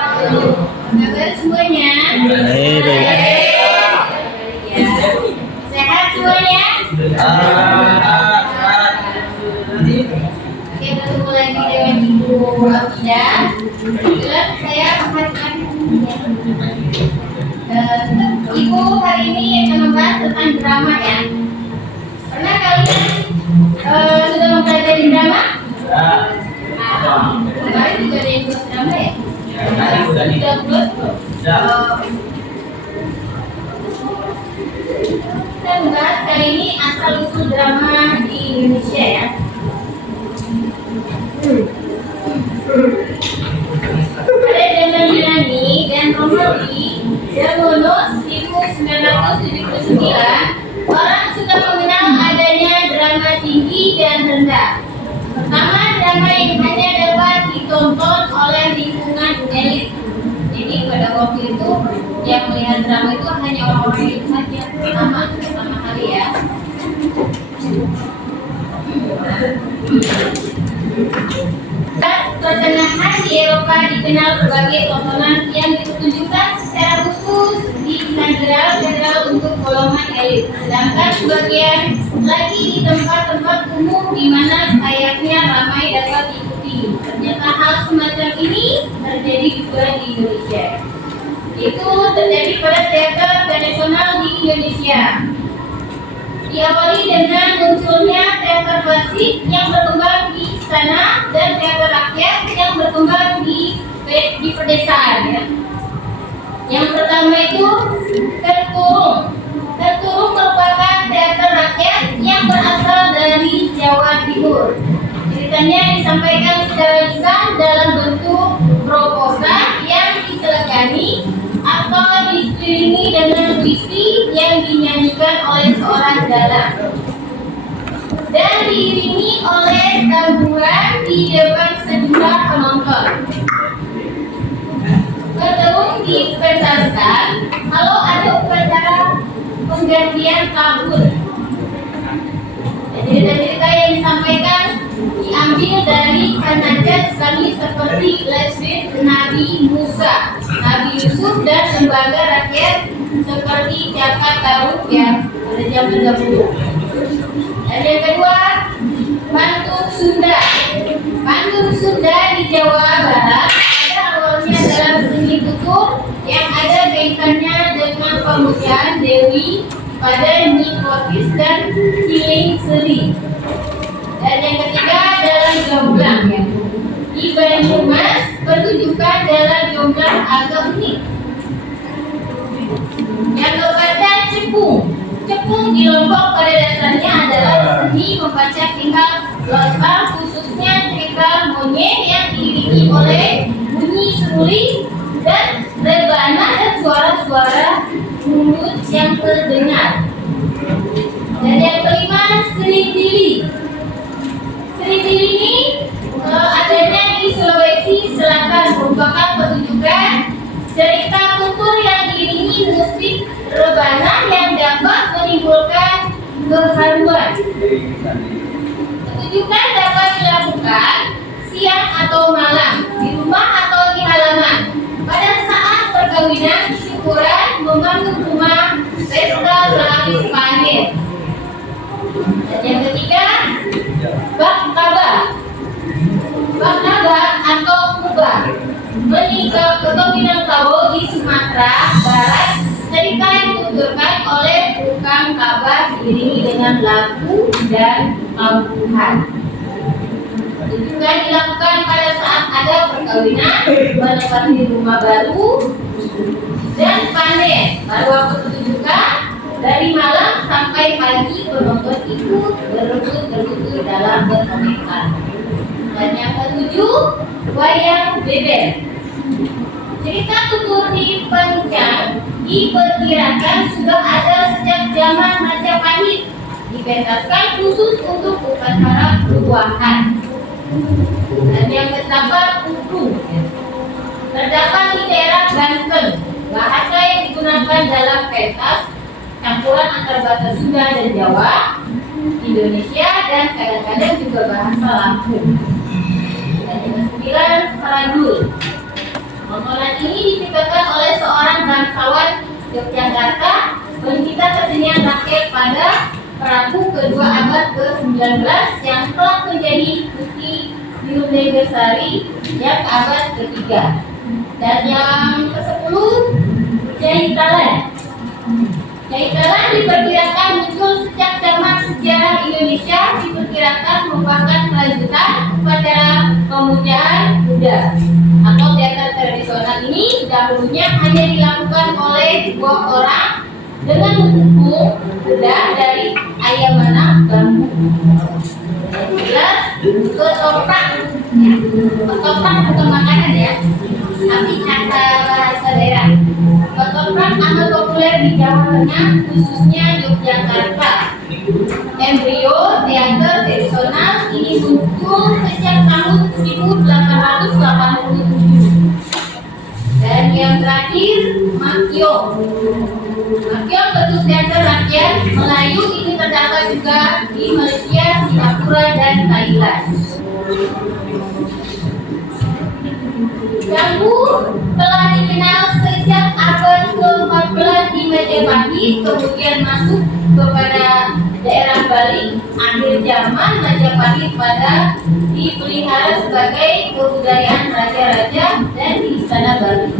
Kabar semuanya? Baik. Ya. Sehat semuanya? Oke, bertemu lagi dengan Ibu Abida. Kebetulan saya perhatikan Ibu hari ini akan membahas tentang drama ya. Pernah kalian sudah mempelajari drama? Kemarin juga ada yang buat drama ya? Sudah buat? Kita membahas kali ini asal usul drama di Indonesia ya. Pada zaman Yunani dan Romawi, Damono 1979, orang sudah mengenal adanya drama tinggi dan rendah. Pertama, drama yang hanya dapat ditonton oleh lingkungan elit. Jadi pada waktu itu yang melihat drama itu hanya orang-orang elit saja. Pertama kali ya. Pertengahan di Eropa dikenal berbagai tontonan yang dipertunjukkan secara khusus di federal untuk golongan elit. Sedangkan sebagian lagi di tempat-tempat umum di mana sayapnya ramai dapat diikuti. Ternyata hal semacam ini terjadi juga di Indonesia. Itu terjadi pada teater tradisional di Indonesia. Diawali dengan munculnya teater klasik yang berkembang di istana dan teater rakyat yang berkembang di pedesaan ya. Yang pertama itu Terturung. Terturung merupakan teater rakyat yang berasal dari Jawa Timur. Ceritanya disampaikan secara lisan dalam bentuk prosa yang diselekani atau dikelilingi dengan puisi yang dinyanyikan oleh seorang dalang dan diiringi oleh tamburan di depan sejumlah penonton. Terturung dipentaskan kalau ada upacara penggantian tahun. Cerita-cerita yang disampaikan diambil dari penajat Islami seperti Lesbit Nabi Musa, Nabi Yusuf dan lembaga rakyat seperti Jakarta Taruh ya pada zaman dahulu. Dan yang kedua, Pantun Sunda. Pantun Sunda di Jawa Barat pada awalnya adalah seni tutur yang ada kaitannya dengan pemujaan Dewi pada Nikotis dan Kiling Seri. Dan yang ketiga adalah jomblang ya. Di Banyumas pertunjukan dalam jomblang agak unik. Yang keempat, Cepung. Cepung di Lombok pada dasarnya adalah seni membaca tingkah lokal, khususnya cerita monyet yang diiringi oleh bunyi seruling dan rebana dan suara-suara mulut yang terdengar. Dan yang kelima, Sering Dili. Sering Dili ini adanya di Sulawesi Selatan, merupakan pertunjukan cerita tutur yang diiringi musik rebana yang dapat menimbulkan keharuan. Pertunjukan dapat dilakukan siang atau malam, di rumah atau di halaman, pada saat perkawinan, syukuran, membangun rumah, pesta sehabis panen. Dan yang ketiga, Bak Kaba. Bak Kaba atau Kubah menikah ke Minangkabau di Sumatera Barat. Cerita yang dituturkan oleh tukang Kaba diiringi dengan lagu dan kambuhan. Juga dilakukan pada saat ada perkawinan, menempati rumah baru, dan panen. Pada waktu pertunjukan dari malam sampai pagi penonton ikut berebut dalam berkomentar. Dan yang ketujuh, wayang beber. Cerita tutur di Pencang diperkirakan sudah ada sejak zaman Majapahit, dipentaskan khusus untuk upacara perubahan. Dan yang kedelapan, Udu. Terdapat di daerah Banten. Bahasa yang digunakan dalam pentas campuran antara bahasa Sunda dan Jawa, Indonesia, dan kadang-kadang juga bahasa Lampung. Dan yang ke-9, Serandul. Tontonan ini diciptakan oleh seorang bangsawan Yogyakarta, pencipta kesenian rakyat pada Prabu kedua abad ke-19 yang telah menjadi Putri Yunegesari yang abad ketiga. Dan yang ke-10, Jahitalan. Jahitalan diperkirakan muncul sejak zaman sejarah Indonesia, diperkirakan merupakan kelanjutan upacara pemujaan Buddha atau teater tradisional ini dahulunya hanya dilakukan oleh dua orang dengan memukul Buddha dari ayamana bambu. Jelas ketoprak, ketoprak bukan makanan ya, tapi kata bahasa daerah. Ketoprak amat populer di Jawa Tengah, khususnya Yogyakarta. Embrio teater tradisional ini muncul sejak tahun 1887. Dan yang terakhir, Makyong. Makyong bentuk teater rakyat Melayu ini terdapat juga di Malaysia, Singapura, dan Thailand. Jambu telah dikenal sejak abad ke-14 di Majapahit, kemudian masuk kepada daerah Bali. Akhir zaman Majapahit pada dipelihara sebagai kebudayaan raja-raja dan di istana Bali.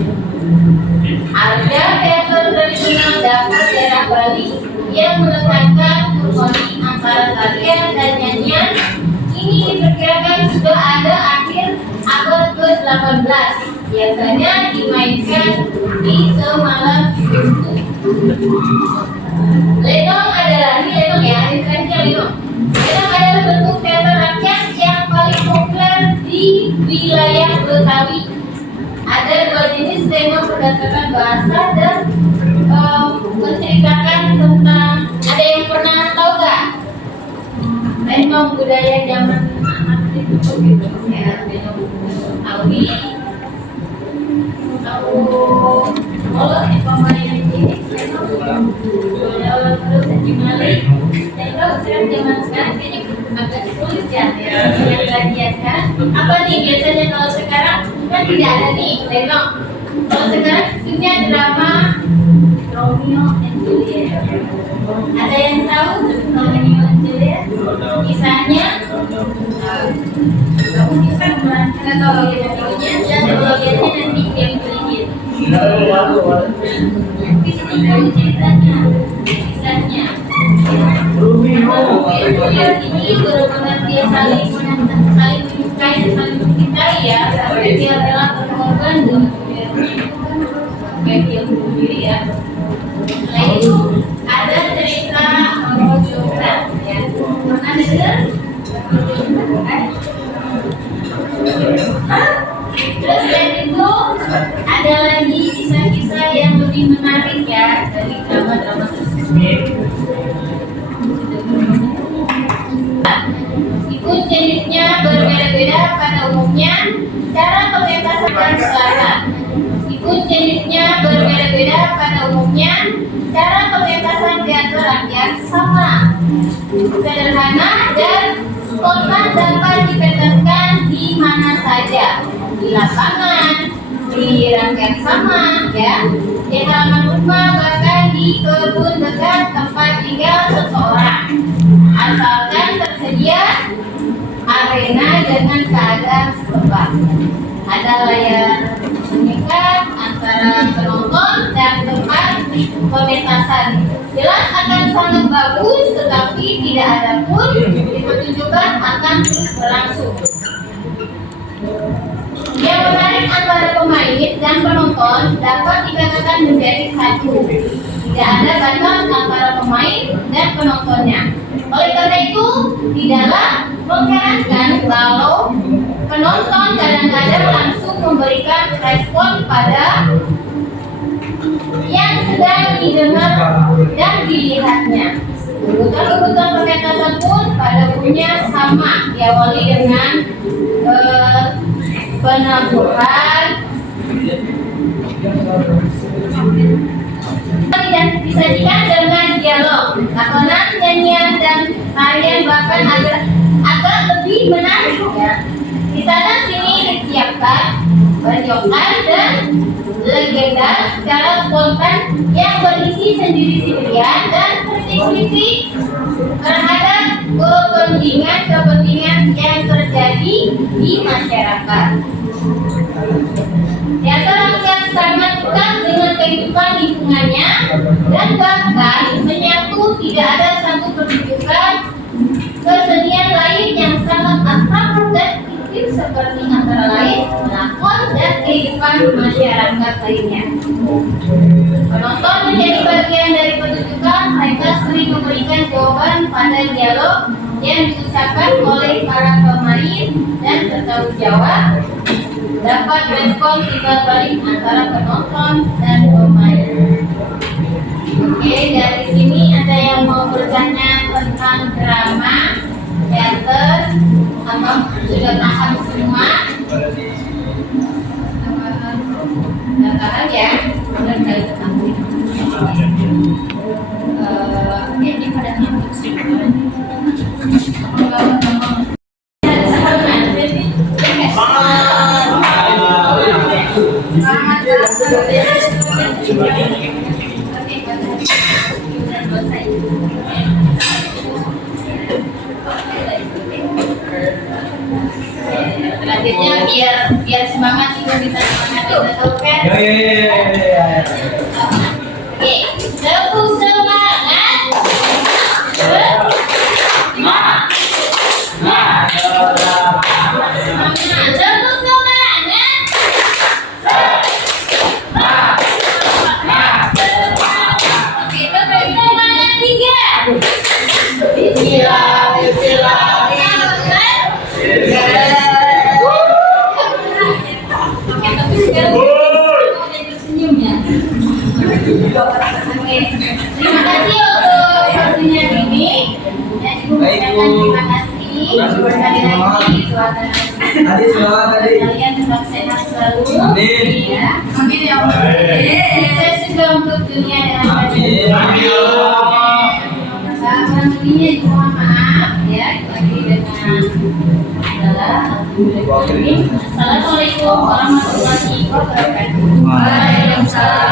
Ada teater tradisional dapur daerah Bali yang menekankan harmoni antara tarian dan nyanyian. Ini diperkirakan sudah ada akhir abad ke-18. Biasanya dimainkan di semalam suntuk. Lenong adalah, ini lenong ya, ini terakhir lenong. Lenong adalah bentuk teater rakyat yang paling populer di wilayah Betawi. Ada dua jenis lenong berdasarkan bahasa dan menceritakan tentang, ada yang pernah tahu gak? Lenong budaya zaman anak itu gitu ya, lenong Awi, tahu kalau pemain ini lenong terus Jimali, lenong sekarang zaman sekarang kayaknya agak sulit ya, yang lagi ya sekarang. Apa nih biasanya kalau sekarang kan tidak ada nih lenong. Kalau sekarang sistemnya drama Romeo and Juliet. Ada yang tahu Romeo and Juliet? Kisahnya? Kamu bisa menerangkan teknologinya dan teknologinya nanti yang beliin. Tapi ceritanya, kisahnya. Romeo and Juliet ini benar-benar dia saling menyukai dan saling mencintai ya. Sampai dia rela berkorban dengan dia bunuh diri ya. Selain itu ada cerita Rojogra ya. Pernah dengar? Terus selain itu ada lagi kisah-kisah yang lebih menarik ya dari drama-drama tersebut. Meskipun jenisnya berbeda-beda pada umumnya, cara pementasan dan selatan. Meskipun jenisnya berbeda-beda pada umumnya, cara pementasan teater rakyat sama, sederhana dan spontan, dapat dipentaskan di mana saja, di lapangan, di rakyat sama, ya, di halaman rumah, bahkan di kebun dekat tempat tinggal seseorang, asalkan tersedia arena dengan keadaan setempat. Ada layar mengikat antara penonton dan tempat pementasan. Jelas akan sangat bagus, tetapi tidak ada pun dipertunjukkan akan terus berlangsung. Yang menarik antara pemain dan penonton dapat dikatakan menjadi satu. Tidak ada batas antara pemain dan penontonnya. Oleh karena itu, tidaklah mengherankan kalau penonton kadang-kadang langsung memberikan respon pada yang sedang didengar dan dilihatnya. Urutan-urutan pementasan pun pada umumnya sama, diawali dengan penabuhan, tidak disajikan dengan dialog, lakonan, nyanyian, dan tarian, bahkan agak lebih menarik ya. Di sana sini disiapkan bacokan dan legenda secara spontan yang berisi sendiri-sendirian dan kritik-kritik terhadap kepentingan-kepentingan yang terjadi di masyarakat. Teater rakyat sangat dekat dengan kehidupan lingkungannya dan bahkan menyatu, tidak ada satu pertunjukan kesenian lain yang sangat akrab dan intim seperti antara lain lakon dan kehidupan masyarakat lainnya. Penonton menjadi bagian dari pertunjukan, mereka sering memberikan jawaban pada dialog yang diucapkan oleh para pemain dan bertanggung jawab dapat respon timbal balik antara penonton dan pemain. Oke, dari sini ada yang mau bertanya tentang drama, teater, atau sudah paham semua? Daftar aja, dan kali ketemu. Ini pada ngantuk sih. Selanjutnya biar semangat juga bisa semangat juga, oke? Oke, lebih semangat. Terima kasih untuk waktunya ini. Terima kasih. Sekali lagi kalian tetap sehat selalu. Amin. Ya. Amin ya Allah. Sukses juga untuk dunia dan akhirat. Ini mohon maaf ya lagi dengan Assalamualaikum warahmatullahi wabarakatuh. Waalaikumsalam.